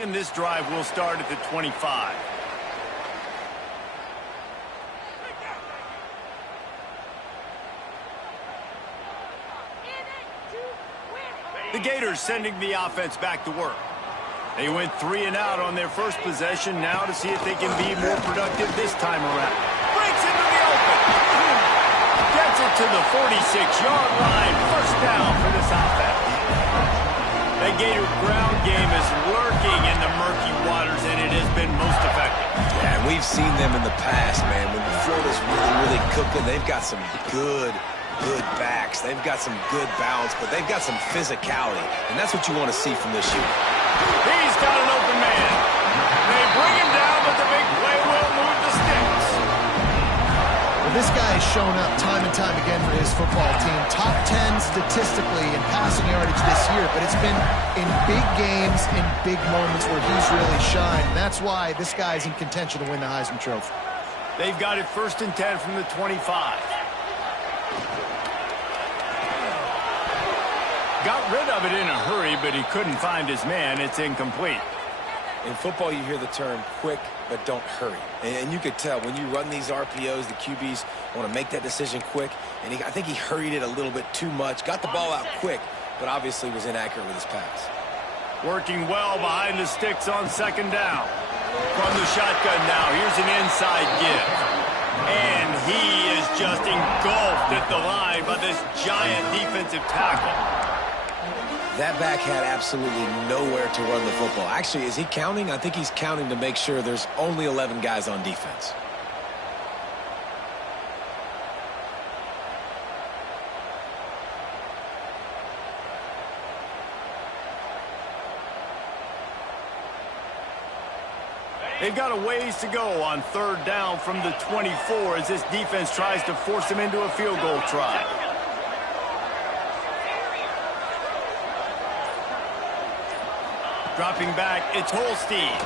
And this drive will start at the 25. The Gators sending the offense back to work. They went 3 and out on their first possession. Now to see if they can be more productive this time around. Breaks into the open. Gets it to the 46-yard line. First down for this offense. The Gator ground game is working in the murky waters, and it has been most effective. Yeah, and we've seen them in the past, man. When Florida's really cooking, they've got some good backs. They've got some good balance, but they've got some physicality, and that's what you want to see from this unit. He's got an open man. They bring him down, but the big play will move the sticks. Well, this guy has shown up time and time again for his football team. Top 10 statistically in passing yardage this year, but it's been in big games, in big moments where he's really shined. And that's why this guy's in contention to win the Heisman Trophy. They've got it 1st and 10 from the 25. Got rid of it in a hurry, but he couldn't find his man. It's incomplete. In football, you hear the term quick, but don't hurry. And you could tell when you run these RPOs, the QBs want to make that decision quick. And I think he hurried it a little bit too much. Got the ball out quick, but obviously was inaccurate with his pass. Working well behind the sticks on 2nd down. From the shotgun now, here's an inside give. And he is just engulfed at the line by this giant defensive tackle. That back had absolutely nowhere to run the football. Actually, is he counting? I think he's counting to make sure there's only 11 guys on defense. They've got a ways to go on 3rd down from the 24 as this defense tries to force them into a field goal try. Dropping back, it's Holstein.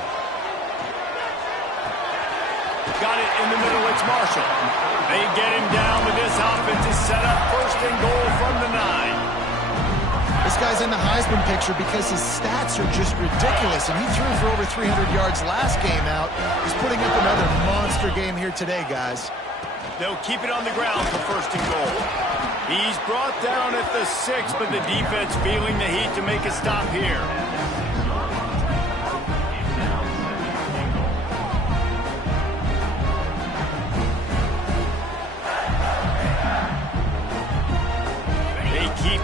Got it in the middle, it's Marshall. They get him down, but this offense is set up 1st and goal from the 9. This guy's in the Heisman picture because his stats are just ridiculous, and he threw for over 300 yards last game out. He's putting up another monster game here today, guys. They'll keep it on the ground for 1st and goal. He's brought down at the 6, but the defense feeling the heat to make a stop here.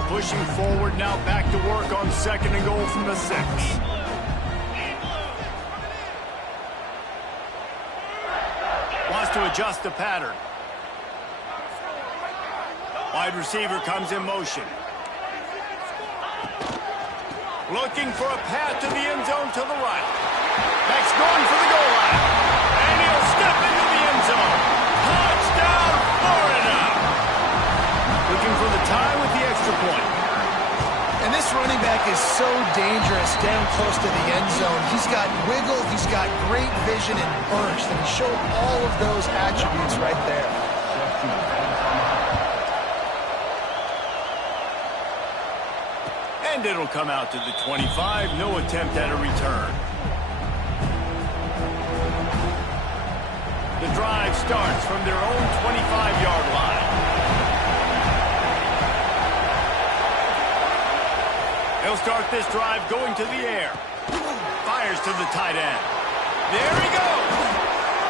Pushing forward now, back to work on 2nd and goal from the 6. Wants to adjust the pattern. Wide receiver comes in motion. Looking for a path to the end zone to the right. Next going for the goal line. And he'll step into the end zone. Touchdown, Florida! Looking for the tie with the extra point. And this running back is so dangerous down close to the end zone. He's got wiggle, he's got great vision and burst, and he showed all of those attributes right there. And it'll come out to the 25. No attempt at a return. The drive starts from their own 25-yard line. He'll start this drive going to the air. Fires to the tight end. There he goes.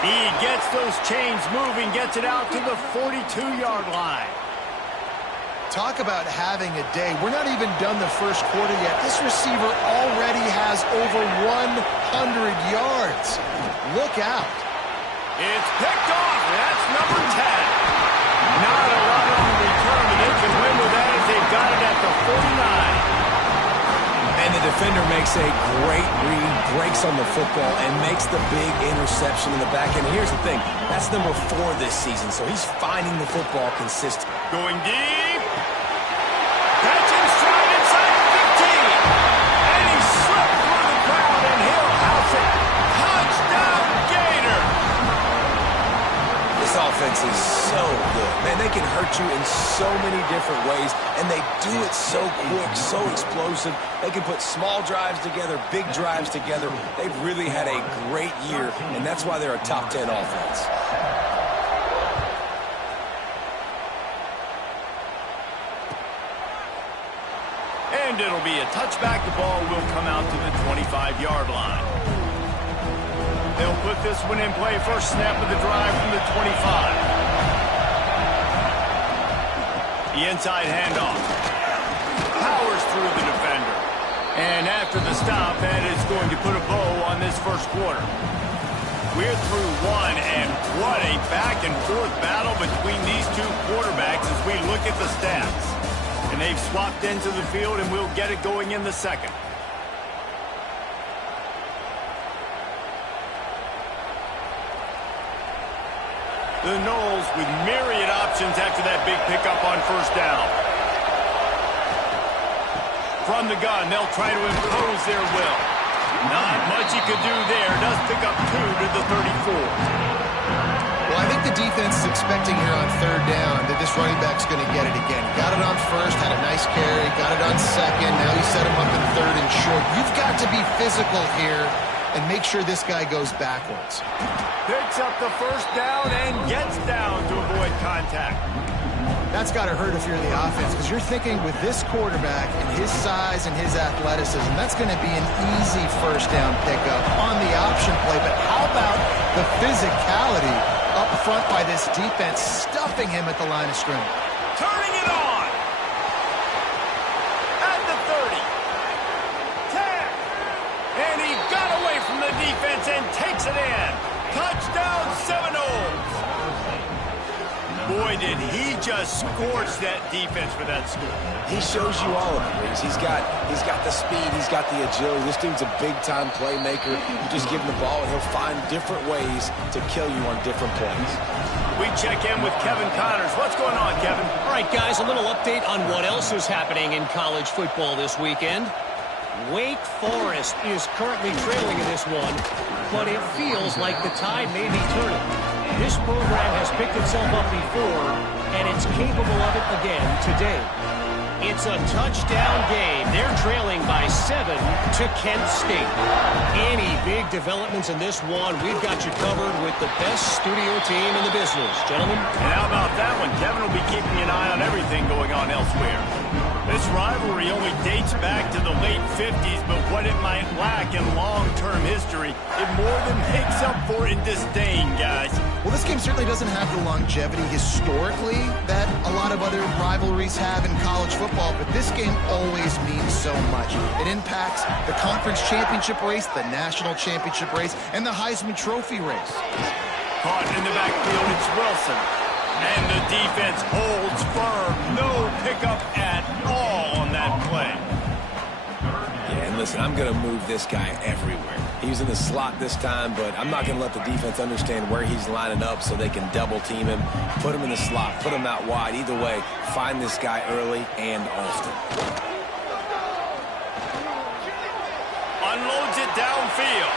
He gets those chains moving, gets it out to the 42-yard line. Talk about having a day. We're not even done the first quarter yet. This receiver already has over 100 yards. Look out. It's picked off. That's number 10. Not a lot on the return, but they can win with that as they've got it at the 49. And the defender makes a great read, breaks on the football, and makes the big interception in the back end. Here's the thing. That's number 4 this season, so he's finding the football consistently. Going deep. Catching stride inside the 15. And he slipped through the crowd, and he'll house it. Touchdown, Gator. This offense is so good. Man, they can hurt you in so many different ways, and they do it so quick, so explosive. They can put small drives together, big drives together. They've really had a great year, and that's why they're a top 10 offense. And it'll be a touchback. The ball will come out to the 25-yard line. They'll put this one in play. First snap of the drive from the 25. The inside handoff. Powers through the defender. And after the stop, that is going to put a bow on this first quarter. We're through one, and what a back-and-forth battle between these two quarterbacks as we look at the stats. And they've swapped into the field, and we'll get it going in the second. The Knowles with myriad options after that big pickup on first down. From the gun, they'll try to impose their will. Not much he could do there. Does pick up 2 to the 34. Well, I think the defense is expecting here on third down that this running back's going to get it again. Got it on first, had a nice carry, got it on second. Now you set him up in third and short. You've got to be physical here and make sure this guy goes backwards. Picks up the first down and gets down to avoid contact. That's got to hurt if you're the offense, because you're thinking with this quarterback and his size and his athleticism, that's going to be an easy first down pickup on the option play. But how about the physicality up front by this defense, stuffing him at the line of scrimmage? Turning it on. At the 30. 10. And he got away from the defense and takes it in. Touchdown Seminoles. Boy, did he just scorch that defense for that score. He shows you all of it, Reese. He's got the speed, he's got the agility. This dude's a big-time playmaker. You just give him the ball, and he'll find different ways to kill you on different plays. We check in with Kevin Connors. What's going on, Kevin? All right, guys, a little update on what else is happening in college football this weekend. Wake Forest is currently trailing in this one, but it feels like the tide may be turning. This program has picked itself up before, and it's capable of it again today. It's a touchdown game. They're trailing by 7 to Kent State. Any big developments in this one, we've got you covered with the best studio team in the business. Gentlemen? And how about that one? Kevin will be keeping an eye on everything going on elsewhere. This rivalry only dates back to the late 50s, but what it might lack in long-term history, it more than makes up for in disdain, guys. Well, this game certainly doesn't have the longevity historically that a lot of other rivalries have in college football, but this game always means so much. It impacts the conference championship race, the national championship race, and the Heisman Trophy race. Caught in the backfield, it's Wilson. And the defense holds firm. No pickup at all on that play. Yeah, and listen, I'm going to move this guy everywhere. He was in the slot this time, but I'm not going to let the defense understand where he's lining up so they can double-team him, put him in the slot, put him out wide. Either way, find this guy early and often. Unloads it downfield.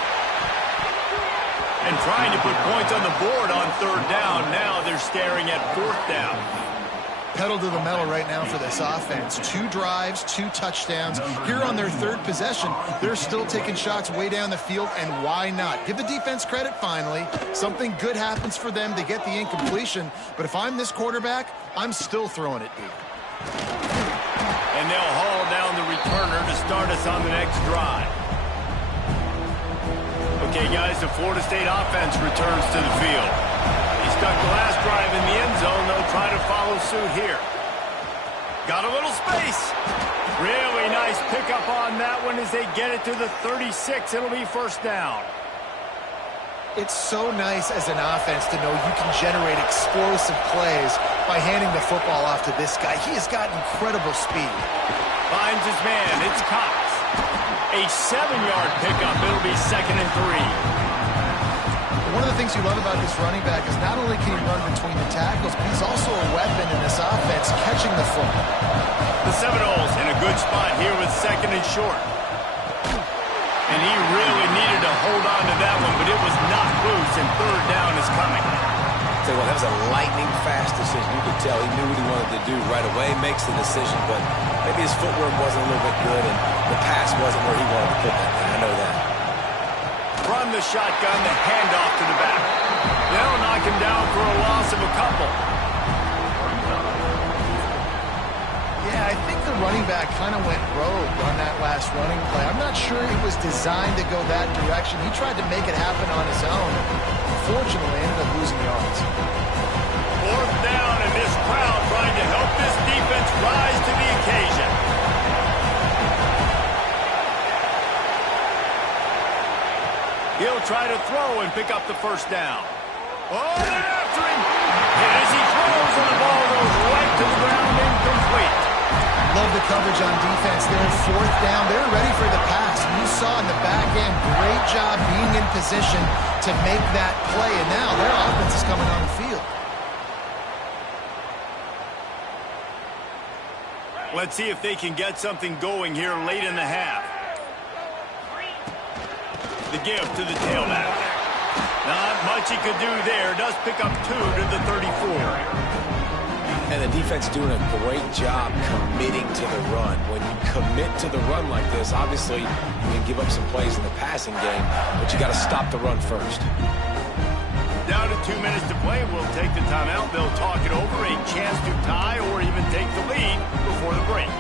And trying to put points on the board on third down. Now they're staring at fourth down. Pedal to the metal right now for this offense. 2 drives, 2 touchdowns. Here on their third possession, they're still taking shots way down the field, and why not? Give the defense credit finally. Something good happens for them. They get the incompletion. But if I'm this quarterback, I'm still throwing it deep. And they'll haul down the returner to start us on the next drive. Okay, guys, the Florida State offense returns to the field. He stuck the last drive in the end zone. They'll try to follow suit here. Got a little space. Really nice pickup on that one as they get it to the 36. It'll be first down. It's so nice as an offense to know you can generate explosive plays by handing the football off to this guy. He has got incredible speed. Finds his man. It's Cox. A 7-yard pickup. It'll be 2nd and 3. One of the things you love about this running back is not only can he run between the tackles, but he's also a weapon in this offense, catching the football. The Seminoles in a good spot here with 2nd and short. And he really needed to hold on to that one, but it was not loose, and third down is coming. I'll tell you what, that was a lightning-fast decision. You could tell he knew what he wanted to do right away, makes the decision, but maybe his footwork wasn't a little bit good, and the pass wasn't where he wanted to put that thing. I know that. From the shotgun, the handoff to the back. They'll knock him down for a loss of a couple. Yeah, I think the running back kind of went rogue on that last running play. I'm not sure it was designed to go that direction. He tried to make it happen on his own. Unfortunately, ended up losing yards. Fourth down, and this crowd trying to help this defense rise to the occasion. He'll try to throw and pick up the first down. Oh, they're after him! And as he throws, and the ball goes right to the ground, incomplete. Love the coverage on defense there. Fourth down, they're ready for the pass. You saw in the back end, great job being in position to make that play. And now their offense is coming on the field. Let's see if they can get something going here late in the half. The give to the tailback. Not much he could do there. Does pick up 2 to the 34. And the defense doing a great job committing to the run. When you commit to the run like this, obviously you can give up some plays in the passing game, but you got to stop the run first. Down to 2 minutes to play. We'll take the timeout. They'll talk it over. A chance to tie or even take the lead before the break.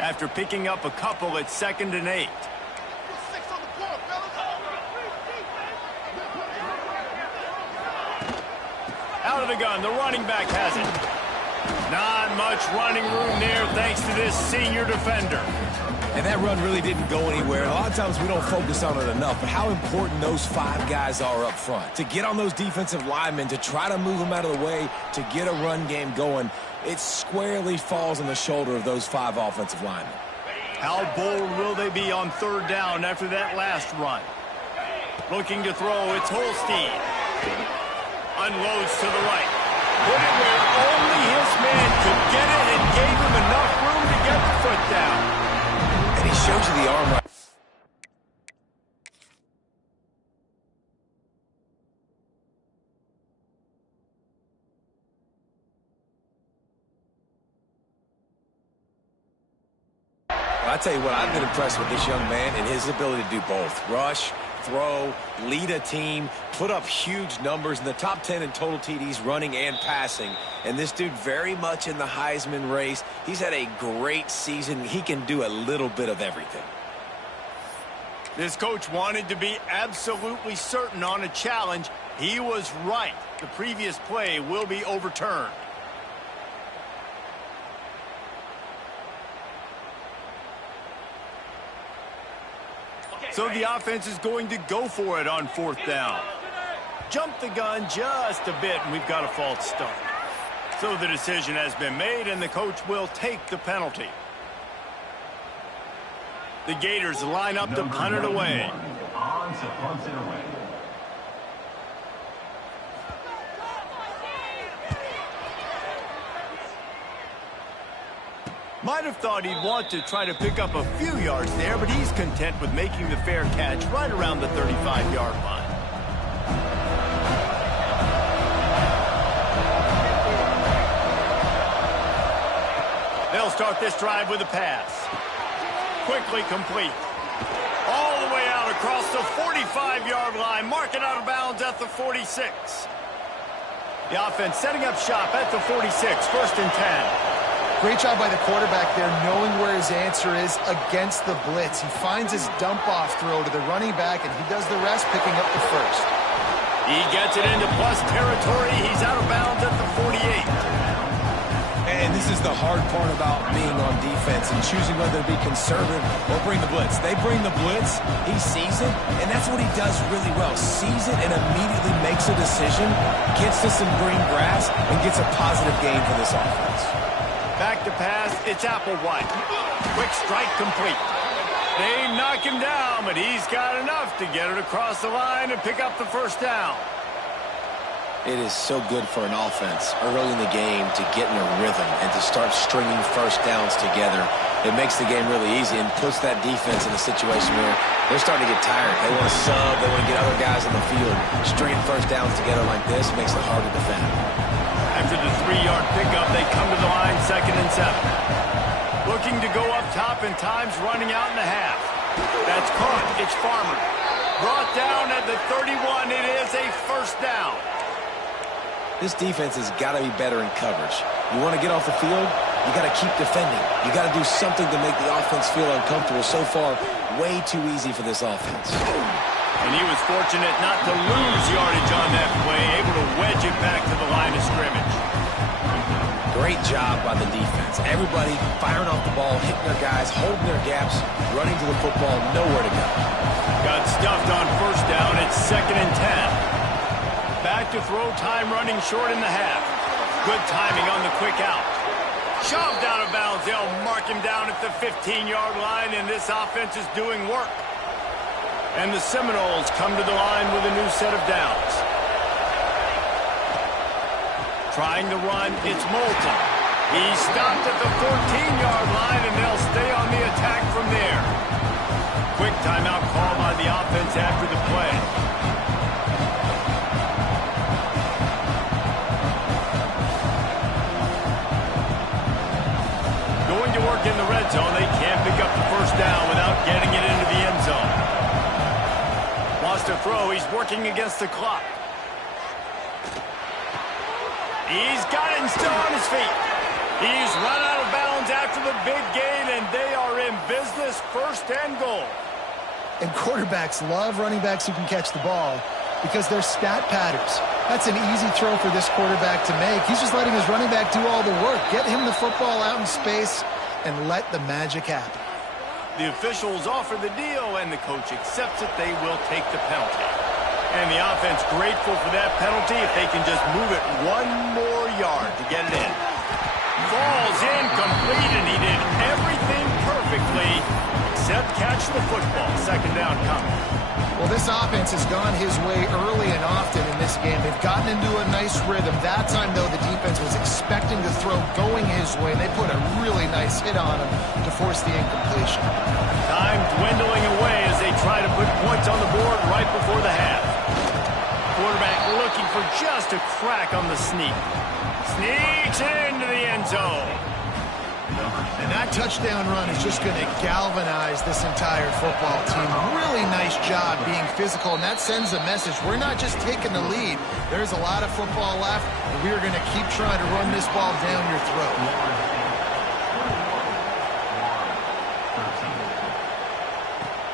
After picking up a couple, it's 2nd and 8. Out of the gun, the running back has it. Not much running room there thanks to this senior defender. And that run really didn't go anywhere. A lot of times we don't focus on it enough, but how important those 5 guys are up front. To get on those defensive linemen, to try to move them out of the way, to get a run game going, it squarely falls on the shoulder of those 5 offensive linemen. How bold will they be on 3rd down after that last run? Looking to throw, it's Holstein. Unloads to the right. Put it where only his man could get it and gave him enough room to get the foot down. And he shows you the arm right. I tell you what, I've been impressed with this young man and his ability to do both. Rush, throw, lead a team, put up huge numbers in the top 10 in total TDs running and passing. And this dude very much in the Heisman race. He's had a great season. He can do a little bit of everything. This coach wanted to be absolutely certain on a challenge. He was right. The previous play will be overturned. So the offense is going to go for it on 4th down. Jump the gun just a bit, and we've got a false start. So the decision has been made, and the coach will take the penalty. The Gators line up to punt it away. Might have thought he'd want to try to pick up a few yards there, but he's content with making the fair catch right around the 35-yard line. They'll start this drive with a pass. Quickly complete. All the way out across the 45-yard line. Mark it out of bounds at the 46. The offense setting up shop at the 46. 1st and 10. Great job by the quarterback there, knowing where his answer is against the blitz. He finds his dump-off throw to the running back, and he does the rest, picking up the first. He gets it into plus territory. He's out of bounds at the 48. And this is the hard part about being on defense and choosing whether to be conservative or bring the blitz. They bring the blitz, he sees it, and that's what he does really well. Sees it and immediately makes a decision, gets to some green grass, and gets a positive gain for this offense. Back to pass, it's Applewhite. Quick strike complete. They knock him down, but he's got enough to get it across the line and pick up the first down. It is so good for an offense early in the game to get in a rhythm and to start stringing first downs together. It makes the game really easy and puts that defense in a situation where they're starting to get tired. They want to sub. They want to get other guys on the field. Stringing first downs together like this makes it hard to defend. After the 3-yard pickup, they come to the line 2nd and 7. Looking to go up top, and time's running out in the half. That's caught. It's Farmer. Brought down at the 31. It is a first down. This defense has got to be better in coverage. You want to get off the field, you got to keep defending. You got to do something to make the offense feel uncomfortable. So far, way too easy for this offense. And he was fortunate not to lose yardage on that play, able to wedge it back to the line of scrimmage. Great job by the defense. Everybody firing off the ball, hitting their guys, holding their gaps, running to the football, nowhere to go. Got stuffed on first down. It's 2nd and 10. Back to throw, time running short in the half. Good timing on the quick out. Shoved out of bounds. They'll mark him down at the 15-yard line, and this offense is doing work. And the Seminoles come to the line with a new set of downs. Trying to run, it's Moulton. He's stopped at the 14-yard line, and they'll stay on the attack from there. Quick timeout call by the offense after the play. Going to work in the red zone. They can't pick up the first down without getting it into the end zone. Lost a throw. He's working against the clock. He's got it and still on his feet. He's run out of bounds after the big gain, and they are in business, 1st and goal. And quarterbacks love running backs who can catch the ball because they're stat patters. That's an easy throw for this quarterback to make. He's just letting his running back do all the work. Get him the football out in space and let the magic happen. The officials offer the deal, and the coach accepts it. They will take the penalty. And the offense grateful for that penalty if they can just move it 1 more yard to get it in. Falls incomplete, and he did everything perfectly except catch the football. 2nd down coming. Well, this offense has gone his way early and often in this game. They've gotten into a nice rhythm. That time, though, the defense was expecting the throw going his way. They put a really nice hit on him to force the incompletion. Time dwindling away as they try to put points on the board right before the half. Quarterback looking for just a crack on the sneak. Sneaks into the end zone. And that touchdown run is just going to galvanize this entire football team. Really nice job being physical, and that sends a message. We're not just taking the lead. There's a lot of football left, and we're going to keep trying to run this ball down your throat.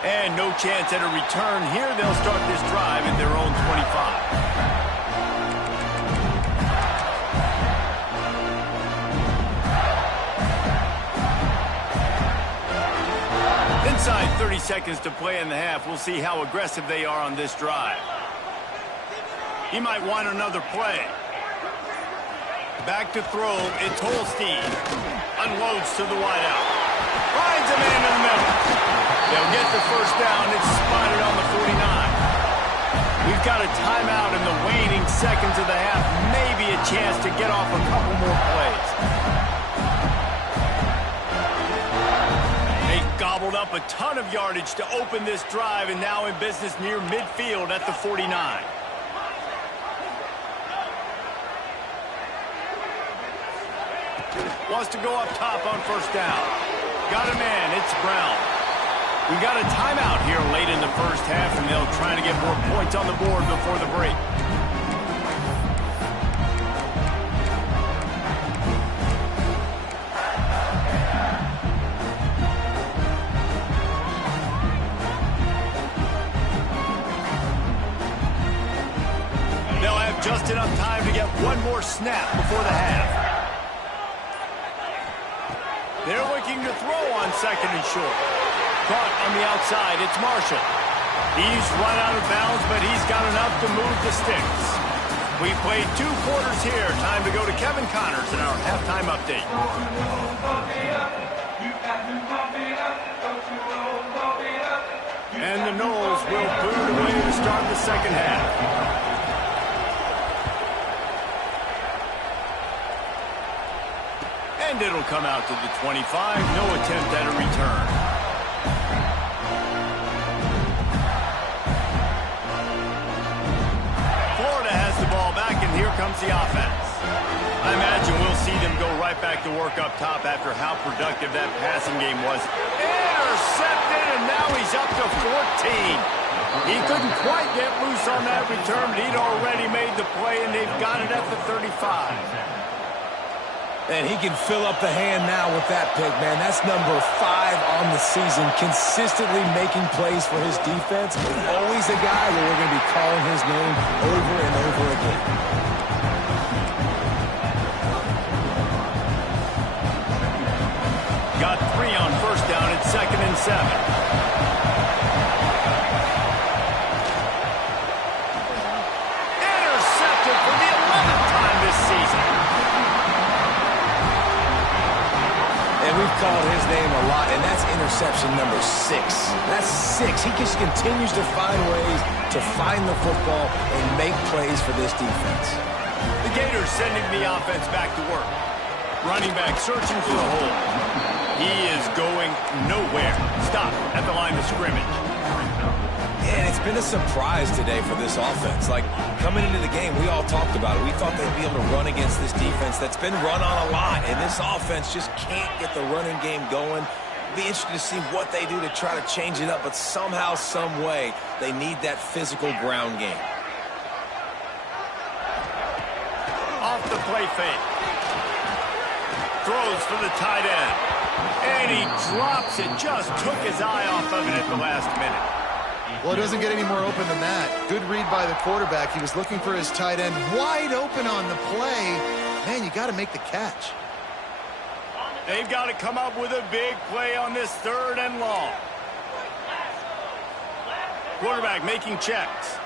And no chance at a return here. They'll start this drive at their own 25. Inside 30 seconds to play in the half. We'll see how aggressive they are on this drive. He might want another play. Back to throw. It's Holstein. Unloads to the wideout. Finds a man in the middle. They'll get the first down. It's spotted on the 49. We've got a timeout in the waning seconds of the half. Maybe a chance to get off a couple more plays. They gobbled up a ton of yardage to open this drive, and now in business near midfield at the 49. Wants to go up top on first down. Got a man. It's Brown. We got a timeout here late in the first half, and they'll try to get more points on the board before the break. They'll have just enough time to get one more snap before the half. They're looking to throw on 2nd and short. Caught on the outside. It's Marshall. He's run out of bounds, but he's got enough to move the sticks. We played 2 quarters here. Time to go to Kevin Connors in our halftime update. And the Noles will boot away to start the second half. And And it'll come out to the 25. No attempt at a return. Florida has the ball back, and here comes the offense. I imagine we'll see them go right back to work up top after how productive that passing game was. Intercepted, and now he's up to 14. He couldn't quite get loose on that return, but he'd already made the play, and they've got it at the 35. And he can fill up the hand now with that pick, man. That's number 5 on the season, consistently making plays for his defense. Always a guy where we're going to be calling his name over and over again. Got 3 on first down at 2nd and 7. For the 11th time this season. And we've called his name a lot, and that's interception number 6. That's 6. He just continues to find ways to find the football and make plays for this defense. The Gators sending the offense back to work. Running back searching for the hole. He is going nowhere. Stop at the line of scrimmage. And it's been a surprise today for this offense. Like, coming into the game, we all talked about it. We thought they'd be able to run against this defense that's been run on a lot, and this offense just can't get the running game going. Be interested to see what they do to try to change it up, but somehow, some way, they need that physical ground game. Off the play fake. Throws for the tight end. And he drops it. Just took his eye off of it at the last minute. Well, it doesn't get any more open than that. Good read by the quarterback. He was looking for his tight end wide open on the play. Man, you got to make the catch. They've got to come up with a big play on this 3rd and long. Quarterback making checks.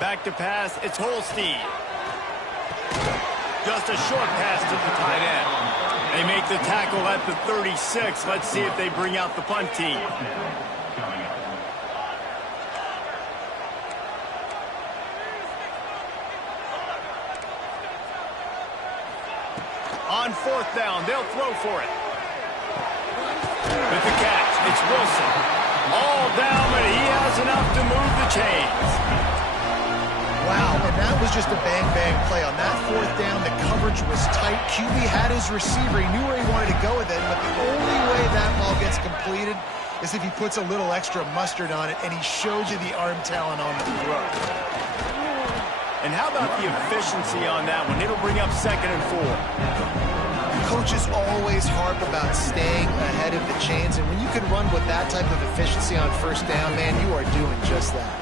Back to pass, it's Holstein. Just a short pass to the tight end. They make the tackle at the 36. Let's see if they bring out the punt team. On 4th down, they'll throw for it. With the catch, it's Wilson. All down, but he has enough to move the chains. Wow, and that was just a bang-bang play. On that 4th down, the coverage was tight. QB had his receiver. He knew where he wanted to go with it, but the only way that ball gets completed is if he puts a little extra mustard on it, and he shows you the arm talent on the throw. And how about the efficiency on that one? It'll bring up 2nd and 4. Coaches always harp about staying ahead of the chains, and when you can run with that type of efficiency on 1st down, man, you are doing just that.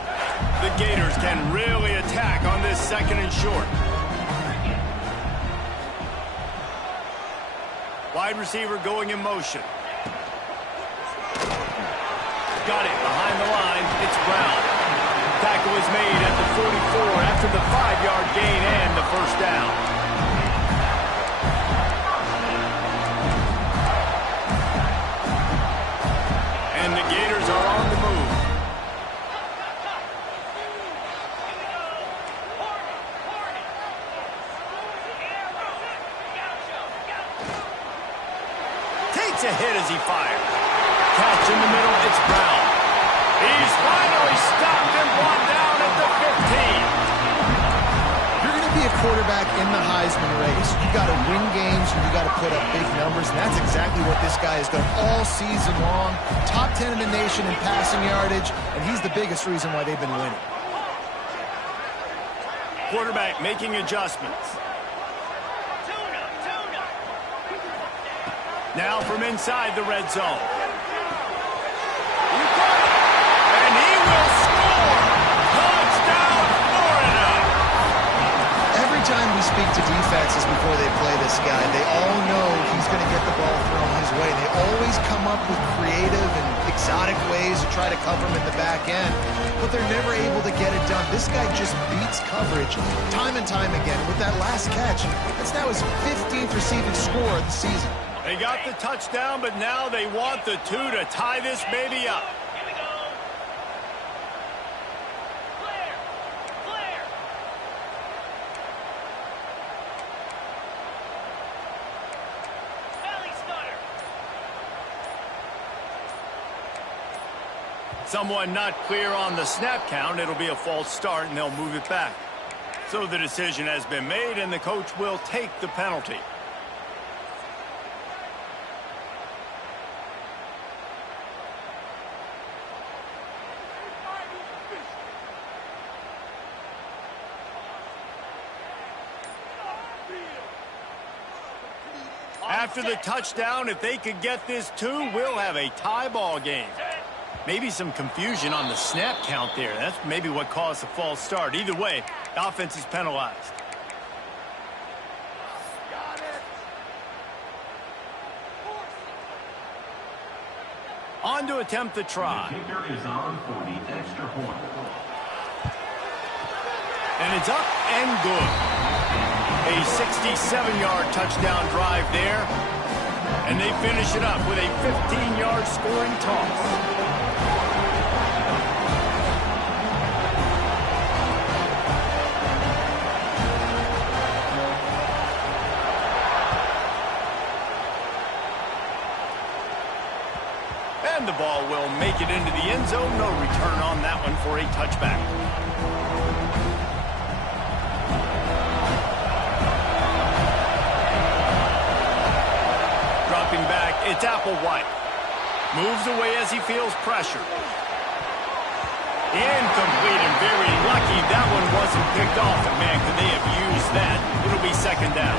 The Gators can really attack on this 2nd and short. Wide receiver going in motion. Got it behind the line. It's Brown. Tackle is made at the 44 after the 5-yard gain and the 1st down. And the Gators are on the move. A hit as he fired. Catch in the middle, it's Brown. He's finally stopped and brought down at the 15. You're going to be a quarterback in the Heisman race. You got to win games and you got to put up big numbers, and that's exactly what this guy has done all season long. Top 10 in the nation in passing yardage, and he's the biggest reason why they've been winning. Quarterback making adjustments. Now from inside the red zone. And he will score! Touchdown, Florida! Every time we speak to defenses before they play this guy, they all know he's going to get the ball thrown his way. They always come up with creative and exotic ways to try to cover him in the back end, but they're never able to get it done. This guy just beats coverage time and time again. With that last catch, that's now his 15th receiving score of the season. They got the touchdown, but now they want the 2 to tie this baby up. Someone not clear on the snap count. It'll be a false start, and they'll move it back. So the decision has been made, and the coach will take the penalty. After the touchdown, if they could get this 2, we'll have a tie ball game. Maybe some confusion on the snap count there. That's maybe what caused the false start. Either way, the offense is penalized. On to attempt the try. The kicker is on for the extra point. And it's up and good. A 67-yard touchdown drive there. And they finish it up with a 15-yard scoring toss. And the ball will make it into the end zone. No return on that one for a touchback. Dropping back, it's Applewhite. Moves away as he feels pressure. Incomplete, and very lucky that one wasn't picked off. And man, could they have used that? It'll be second down.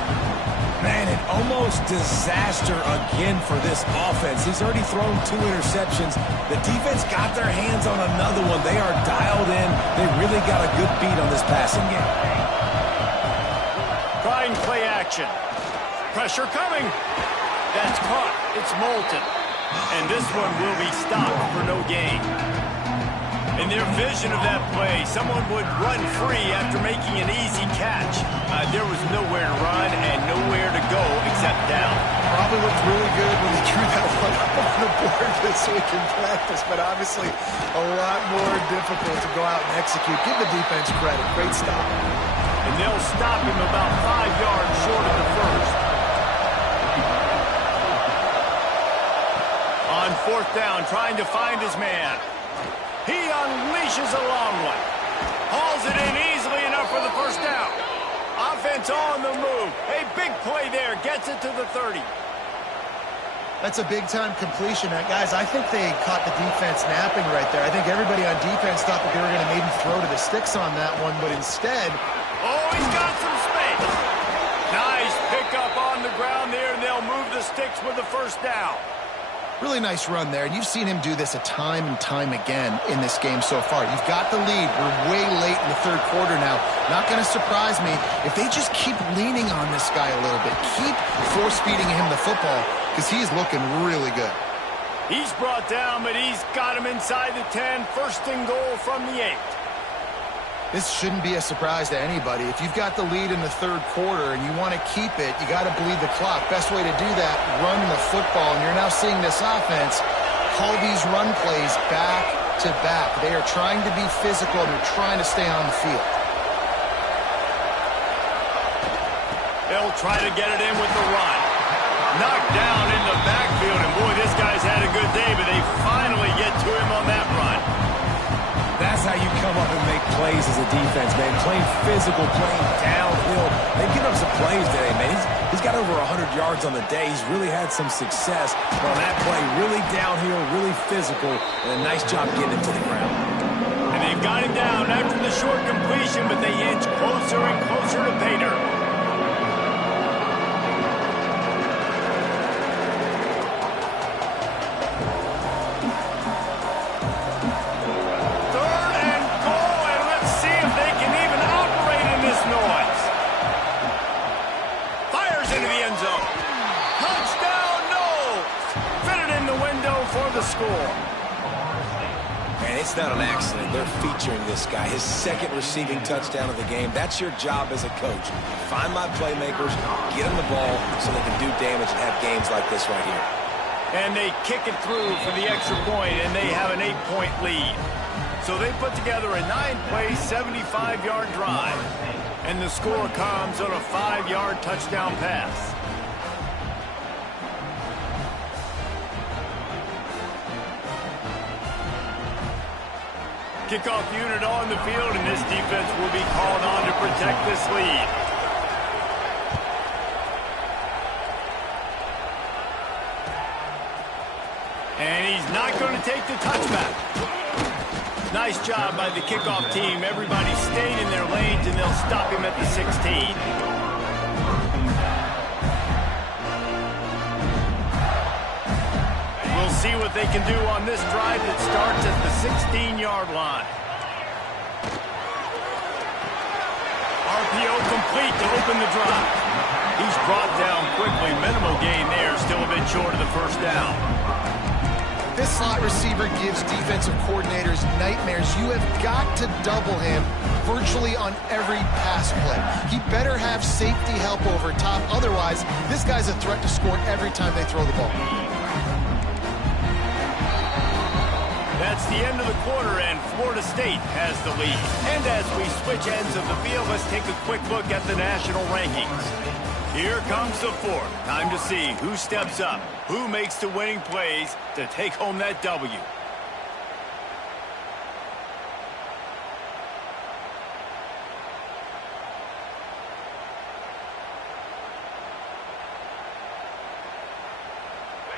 Man, an almost disaster again for this offense. He's already thrown 2 interceptions. The defense got their hands on another one. They are dialed in. They really got a good beat on this passing game. Trying play action. Pressure coming. That's caught. It's Moulton. And this one will be stopped for no gain. In their vision of that play, someone would run free after making an easy catch. There was nowhere to run and nowhere to go except down. Probably looked really good when he drew that one up on the board this week in practice, but obviously a lot more difficult to go out and execute. Give the defense credit. Great stop. And they'll stop him about 5 yards short of the first. On 4th down, trying to find his man. He unleashes a long one. Hauls it in easily enough for the first down. Offense on the move. A big play there. Gets it to the 30. That's a big-time completion. Guys, I think they caught the defense napping right there. I think everybody on defense thought that they were going to maybe throw to the sticks on that one, but instead... Oh, he's got some space. Nice pickup on the ground there, and they'll move the sticks with the first down. Really nice run there, and you've seen him do this a time and time again in this game so far. You've got the lead. We're way late in the 3rd quarter now. Not going to surprise me if they just keep leaning on this guy a little bit. Keep force-feeding him the football, because he's looking really good. He's brought down, but he's got him inside the 10. First and goal from the 8. This shouldn't be a surprise to anybody. If you've got the lead in the 3rd quarter and you want to keep it, you got to bleed the clock. Best way to do that, run the football. And you're now seeing this offense call these run plays back to back. They are trying to be physical, and they're trying to stay on the field. They'll try to get it in with the run. Knocked down in the backfield, and boy, this guy's had a good day, but they finally get to him on that run. That's how you come up and make plays as a defense, man. Playing physical, playing downhill. They've given up some plays today, man. He's got over 100 yards on the day. He's really had some success. But on that play, really downhill, really physical, and a nice job getting him to the ground. And they've got him down after the short completion, but they inch closer and closer to pay dirt. Score. And it's not an accident. They're featuring this guy. His second receiving touchdown of the game. That's your job as a coach. Find my playmakers, get them the ball so they can do damage and have games like this right here. And they kick it through for the extra point, and they have an 8-point lead. So they put together a 9-play, 75-yard drive. And the score comes on a 5-yard touchdown pass. Kickoff unit on the field, and this defense will be called on to protect this lead. And he's not going to take the touchback. Nice job by the kickoff team. Everybody stayed in their lanes, and they'll stop him at the 16. We'll see what they can do on this drive that starts at the 16-yard line. RPO complete to open the drive. He's brought down quickly. Minimal gain there, still a bit short of the first down. This slot receiver gives defensive coordinators nightmares. You have got to double him virtually on every pass play. He better have safety help over top. Otherwise, this guy's a threat to score every time they throw the ball. That's the end of the quarter, and Florida State has the lead. And as we switch ends of the field, let's take a quick look at the national rankings. Here comes the fourth. Time to see who steps up, who makes the winning plays to take home that W.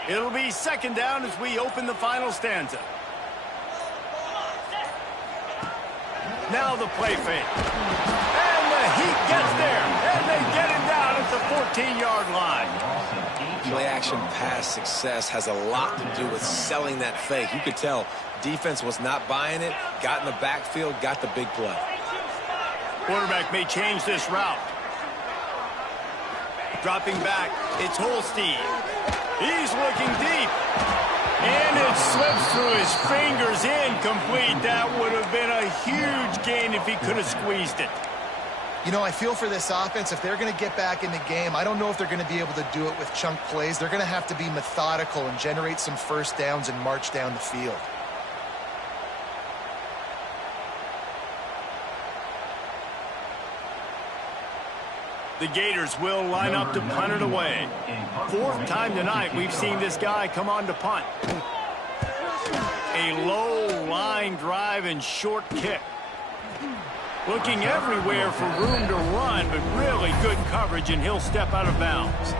It'll be second down as we open the final stanza. Now the play fake. And the Heat gets there. And they get him down at the 14-yard line. Play-action pass success has a lot to do with selling that fake. You could tell defense was not buying it, got in the backfield, got the big play. Quarterback may change this route. Dropping back, it's Holstein. He's looking deep. And it slips through his fingers, incomplete. That would have been a huge gain if he could have squeezed it. You know, I feel for this offense, if they're going to get back in the game, I don't know if they're going to be able to do it with chunk plays. They're going to have to be methodical and generate some first downs and march down the field. The Gators will line up to punt it away. Fourth time tonight we've seen this guy come on to punt. A low line drive and short kick. Looking everywhere for room to run, but really good coverage, and he'll step out of bounds.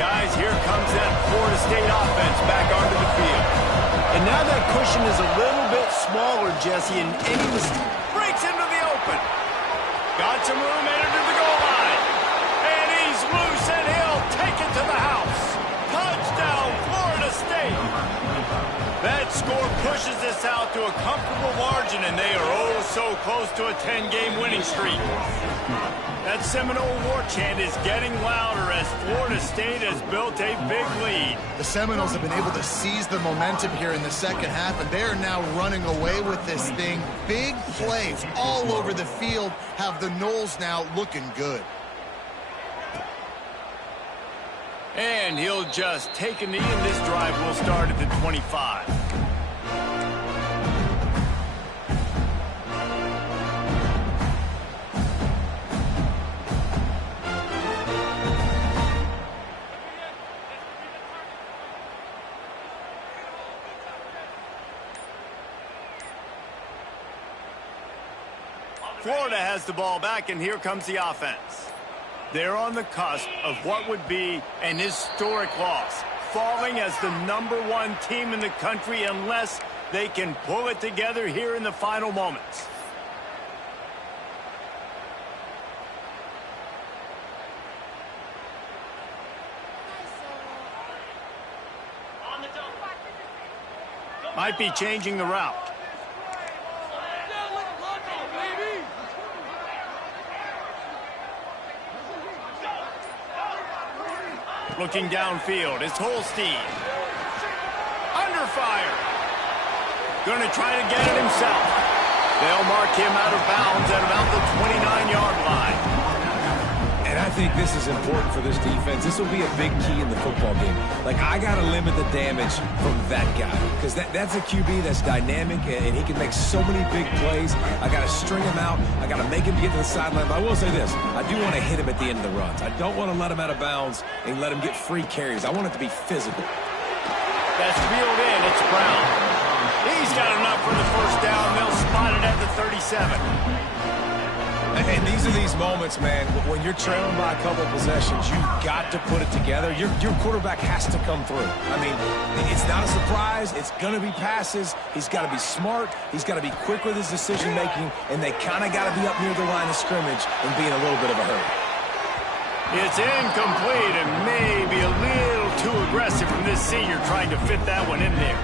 Guys, here comes that Florida State offense back onto the field. And now that cushion is a little bit smaller, Jesse, and any mistake breaks into the open. Got some room, entered to the goal line. And he's loose, and he'll take it to the house. Touchdown, Florida State. That score pushes this out to a comfortable margin, and they are oh so close to a 10-game winning streak. That Seminole war chant is getting louder as Florida State has built a big lead. The Seminoles have been able to seize the momentum here in the second half, and they are now running away with this thing. Big plays all over the field have the Noles now looking good. And he'll just take a knee, and this drive will start at the 25. Florida has the ball back, and here comes the offense. They're on the cusp of what would be an historic loss, falling as the #1 team in the country unless they can pull it together here in the final moments. Might be changing the route. Looking downfield, it's Holstein. Under fire. Going to try to get it himself. They'll mark him out of bounds at about the 29-yard line. And I think this is important for this defense. This will be a big key in the football game. Like, I got to limit the damage from that guy because that's a QB that's dynamic and he can make so many big plays. I got to string him out. I got to make him get to the sideline. But I will say this. I do want to hit him at the end of the runs. I don't want to let him out of bounds and let him get free carries. I want it to be physical. That's reeled in. It's Brown. He's got enough for the first down. They'll spot it at the 37. And these are these moments, man, when you're trailing by a couple of possessions, you've got to put it together. Your quarterback has to come through. I mean, it's not a surprise. It's going to be passes. He's got to be smart. He's got to be quick with his decision-making, and they kind of got to be up near the line of scrimmage and be in a little bit of a hurry. It's incomplete and maybe a little too aggressive from this senior trying to fit that one in there.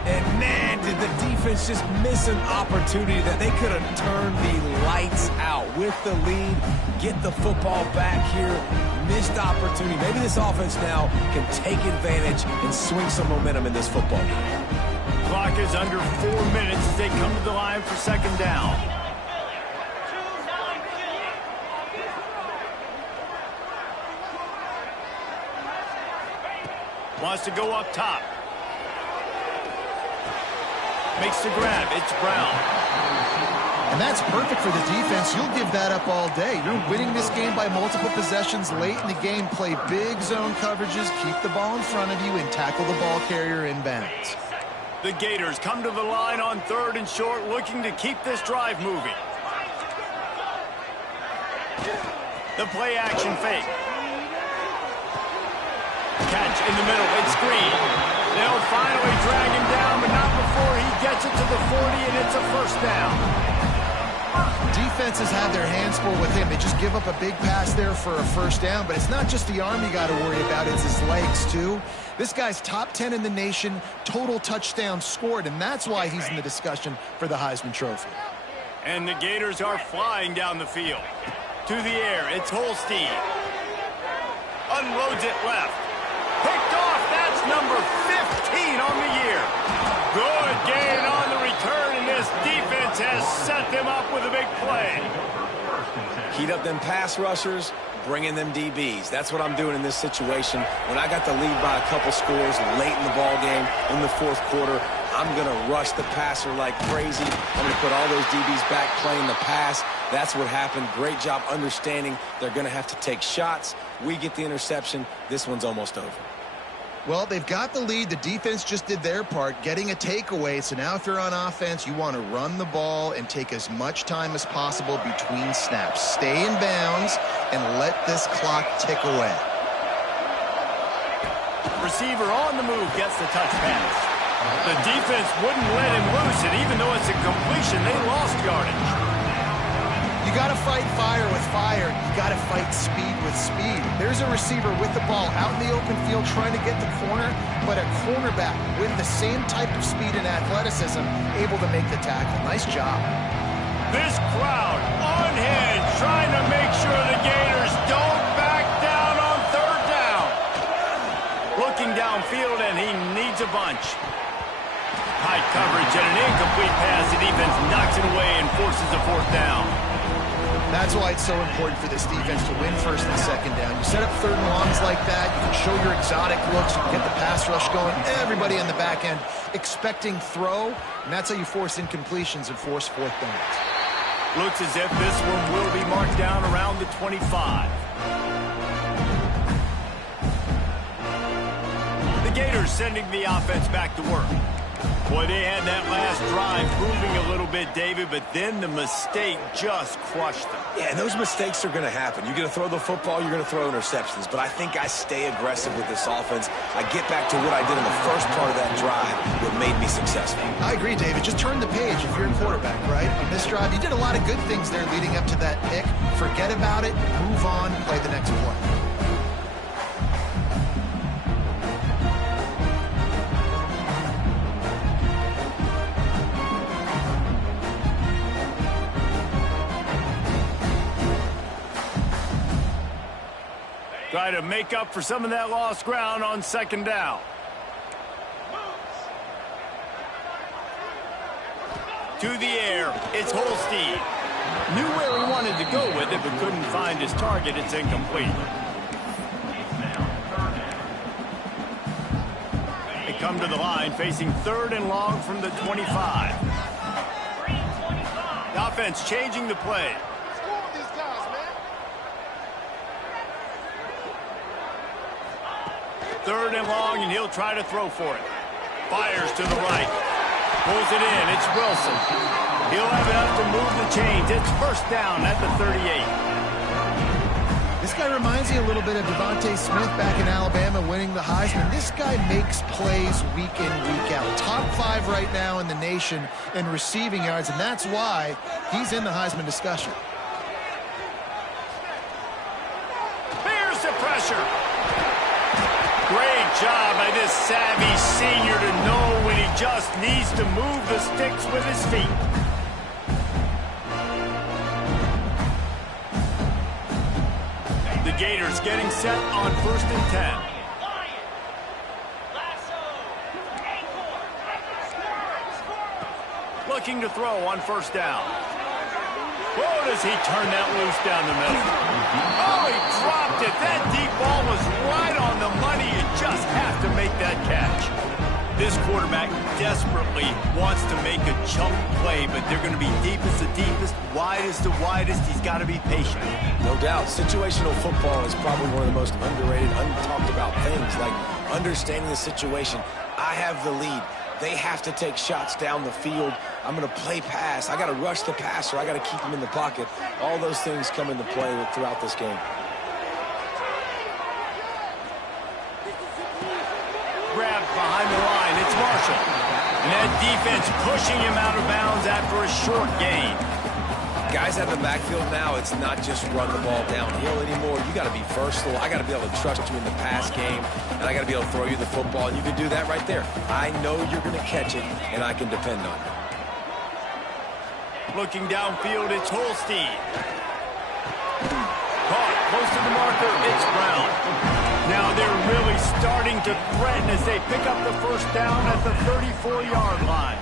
And, man, did the defense just miss an opportunity that they could have turned the lights out with the lead, get the football back here, missed opportunity. Maybe this offense now can take advantage and swing some momentum in this football game. Clock is under 4 minutes as they come to the line for second down. Wants to go up top. Makes the grab. It's Brown. And that's perfect for the defense. You'll give that up all day. You're winning this game by multiple possessions late in the game. Play big zone coverages, keep the ball in front of you, and tackle the ball carrier inbounds. The Gators come to the line on 3rd and short, looking to keep this drive moving. The play action fake. Catch in the middle. It's Green. They'll finally drag him down, but not before he gets it to the 40, and it's a first down. Defenses have their hands full with him. They just give up a big pass there for a first down, but it's not just the arm you got to worry about, it's his legs too. This guy's top 10 in the nation, total touchdowns scored, and that's why he's in the discussion for the Heisman Trophy. And the Gators are flying down the field. To the air, it's Holstein. Unloads it left. Picked off, that's number 15 on the year. Good gain on the return, and this defense has set them up with a big play. Heat up them pass rushers, bring in them DBs. That's what I'm doing in this situation. When I got the lead by a couple scores late in the ball game, in the 4th quarter, I'm going to rush the passer like crazy. I'm going to put all those DBs back playing the pass. That's what happened. Great job understanding they're going to have to take shots. We get the interception. This one's almost over. Well, they've got the lead. The defense just did their part, getting a takeaway. So now if you're on offense, you want to run the ball and take as much time as possible between snaps. Stay in bounds and let this clock tick away. Receiver on the move gets the touch pass. The defense wouldn't let him loose, and even though it's a completion, they lost yardage. You got to fight fire with fire. You got to fight speed with speed. There's a receiver with the ball out in the open field trying to get the corner, but a cornerback with the same type of speed and athleticism able to make the tackle. Nice job. This crowd unhinged, trying to make sure the Gators don't back down on 3rd down. Looking downfield, and he needs a bunch. High coverage and an incomplete pass. The defense knocks it away and forces a 4th down. That's why it's so important for this defense to win 1st and 2nd down. You set up 3rd and longs like that, you can show your exotic looks, you can get the pass rush going, everybody in the back end expecting throw, and that's how you force incompletions and force 4th downs. Looks as if this one will be marked down around the 25. The Gators sending the offense back to work. Boy, they had that last drive moving a little bit, David, but then the mistake just crushed them. Yeah, and those mistakes are going to happen. You're going to throw the football, you're going to throw interceptions, but I think I stay aggressive with this offense. I get back to what I did in the first part of that drive that made me successful. I agree, David. Just turn the page if you're a quarterback, right? On this drive, you did a lot of good things there leading up to that pick. Forget about it, move on, play the next play. try to make up for some of that lost ground on second down. To the air, it's Holstein. Knew where he wanted to go with it, but couldn't find his target. It's incomplete. They come to the line, facing 3rd and long from the 25. The offense changing the play. 3rd and long, and he'll try to throw for it. Fires to the right. Pulls it in. It's Wilson. He'll have enough to move the chains. It's first down at the 38. This guy reminds me a little bit of Devontae Smith back in Alabama winning the Heisman. This guy makes plays week in, week out. Top 5 right now in the nation in receiving yards, and that's why he's in the Heisman discussion. Here's the pressure. Great job by this savvy senior to know when he just needs to move the sticks with his feet. The Gators getting set on 1st and 10. Looking to throw on 1st down. Oh, does he turn that loose down the middle? Oh, he dropped it. That deep ball was right on the money. You just have to make that catch. This quarterback desperately wants to make a chunk play, but they're going to be deepest to deepest, widest to widest. He's got to be patient. No doubt. Situational football is probably one of the most underrated, untalked about things, like understanding the situation. I have the lead. They have to take shots down the field. I'm going to play pass. I got to rush the passer. I got to keep him in the pocket. All those things come into play throughout this game. Grab behind the line. It's Marshall. And that defense pushing him out of bounds after a short gain. Guys out of the backfield now, it's not just run the ball downhill anymore. You got to be versatile. I got to be able to trust you in the pass game, and I got to be able to throw you the football, and you can do that right there. I know you're going to catch it, and I can depend on you. Looking downfield, it's Holstein. Caught close to the marker, it's Brown. Now they're really starting to threaten as they pick up the first down at the 34-yard line.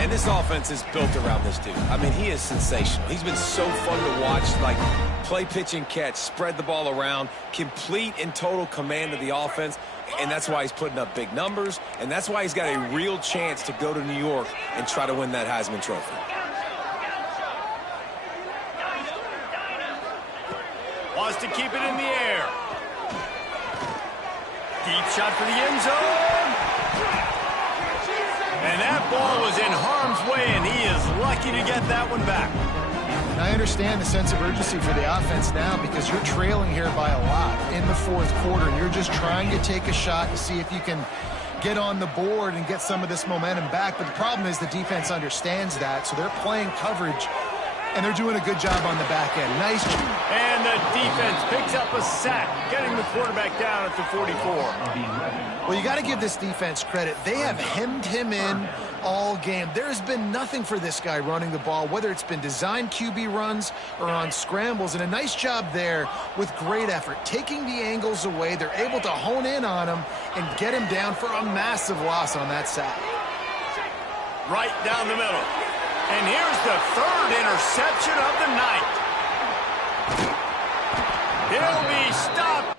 And this offense is built around this dude. I mean, he is sensational. He's been so fun to watch, like play, pitch, and catch, spread the ball around, complete and total command of the offense, and that's why he's putting up big numbers, and that's why he's got a real chance to go to New York and try to win that Heisman Trophy. Wants to keep it in the air. Deep shot for the end zone. And that ball was in harm's way, and he is lucky to get that one back. And I understand the sense of urgency for the offense now because you're trailing here by a lot in the 4th quarter, and you're just trying to take a shot to see if you can get on the board and get some of this momentum back. But the problem is the defense understands that, so they're playing coverage, and they're doing a good job on the back end. Nice job. And the defense picks up a sack, getting the quarterback down at the 44. Well, you got to give this defense credit. They have hemmed him in all game. There has been nothing for this guy running the ball, whether it's been designed QB runs or on scrambles, and a nice job there with great effort. Taking the angles away, they're able to hone in on him and get him down for a massive loss on that sack. Right down the middle. And here's the 3rd interception of the night. He'll be stopped